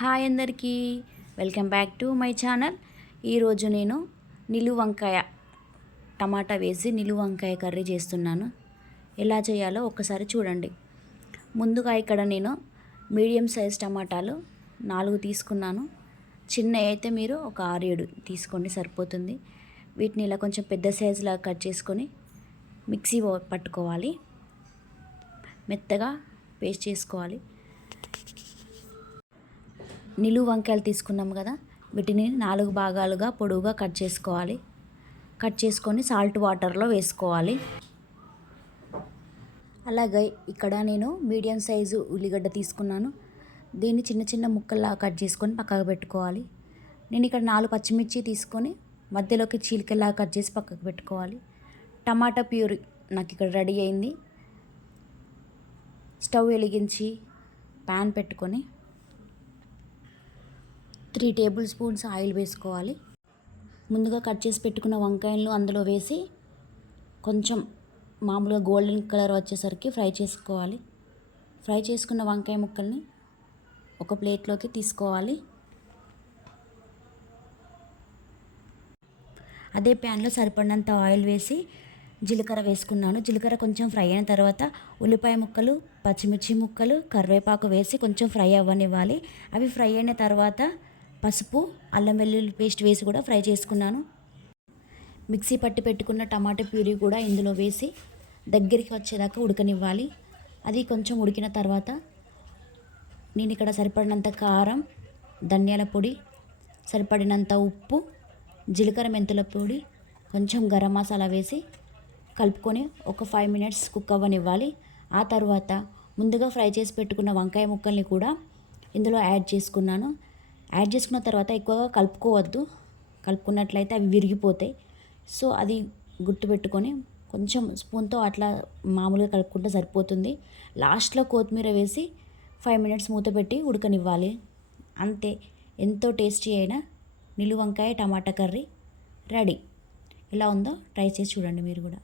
Hi అందరికీ, welcome back to my channel. ఈరోజు నేను నిలువ వంకాయ టమాటా వేసి నిలువ వంకాయ కర్రీ చేస్తున్నాను. ఎలా చేయాలో ఒక్కసారి చూడండి. ముందుగా ఇక్కడ నేను మీడియం సైజ్ టమాటాలు 4 తీసుకున్నాను. చిన్నవి అయితే మీరు ఒక 6-7 తీసుకోండి, సరిపోతుంది. వీటిని ఇలా కొంచెం పెద్ద సైజులా కట్ చేసుకొని మిక్సీ పట్టుకోవాలి, మెత్తగా పేస్ట్ చేసుకోవాలి. నిలువ వంకాయలు తీసుకున్నాం కదా, వీటిని 4 భాగాలుగా పొడవుగా కట్ చేసుకోవాలి. కట్ చేసుకొని సాల్ట్ వాటర్లో వేసుకోవాలి. అలాగే ఇక్కడ నేను మీడియం సైజు ఉల్లిగడ్డ తీసుకున్నాను. దీన్ని చిన్న చిన్న ముక్కల్లా కట్ చేసుకొని పక్కకు పెట్టుకోవాలి. నేను ఇక్కడ 4 పచ్చిమిర్చి తీసుకొని మధ్యలోకి చీలికల్లా కట్ చేసి పక్కకు పెట్టుకోవాలి. టమాటా ప్యూరీ నాకు ఇక్కడ రెడీ అయింది. స్టవ్ వెలిగించి ప్యాన్ పెట్టుకొని 3 టేబుల్ స్పూన్స్ ఆయిల్ వేసుకోవాలి. ముందుగా కట్ చేసి పెట్టుకున్న వంకాయలను అందులో వేసి కొంచెం మామూలుగా గోల్డెన్ కలర్ వచ్చేసరికి ఫ్రై చేసుకోవాలి. ఫ్రై చేసుకున్న వంకాయ ముక్కల్ని ఒక ప్లేట్లోకి తీసుకోవాలి. అదే ప్యాన్లో సరిపడినంత ఆయిల్ వేసి జీలకర్ర వేసుకున్నాను. జీలకర్ర కొంచెం ఫ్రై అయిన తర్వాత ఉల్లిపాయ ముక్కలు, పచ్చిమిర్చి ముక్కలు, కరివేపాకు వేసి కొంచెం ఫ్రై అవ్వనివ్వాలి. అవి ఫ్రై అయిన తర్వాత పసుపు, అల్లం వెల్లుల్లి పేస్ట్ వేసి కూడా ఫ్రై చేసుకున్నాను. మిక్సీ పట్టి పెట్టుకున్న టమాటా ప్యూరీ కూడా ఇందులో వేసి దగ్గరికి వచ్చేదాకా ఉడకనివ్వాలి. అది కొంచెం ఉడికిన తర్వాత నేను ఇక్కడ సరిపడినంత కారం, ధనియాల పొడి, సరిపడినంత ఉప్పు, జీలకర్ర మెంతుల పొడి, కొంచెం గరం మసాలా వేసి కలుపుకొని ఒక 5 మినిట్స్ కుక్ అవ్వనివ్వాలి. ఆ తర్వాత ముందుగా ఫ్రై చేసి పెట్టుకున్న వంకాయ ముక్కల్ని కూడా ఇందులో యాడ్ చేసుకున్నాను. యాడ్ చేసుకున్న తర్వాత ఎక్కువగా కలుపుకోవద్దు, కలుపుకున్నట్లయితే అవి విరిగిపోతాయి. సో అది గుర్తుపెట్టుకొని కొంచెం స్పూన్తో అట్లా మామూలుగా కలుపుకుంటే సరిపోతుంది. లాస్ట్లో కొత్తిమీర వేసి 5 మినిట్స్ మూత పెట్టి ఉడకనివ్వాలి. అంతే, ఎంతో టేస్టీ అయిన నిలువ వంకాయ టమాటా కర్రీ రెడీ. ఎలా ఉందో ట్రై చేసి చూడండి మీరు కూడా.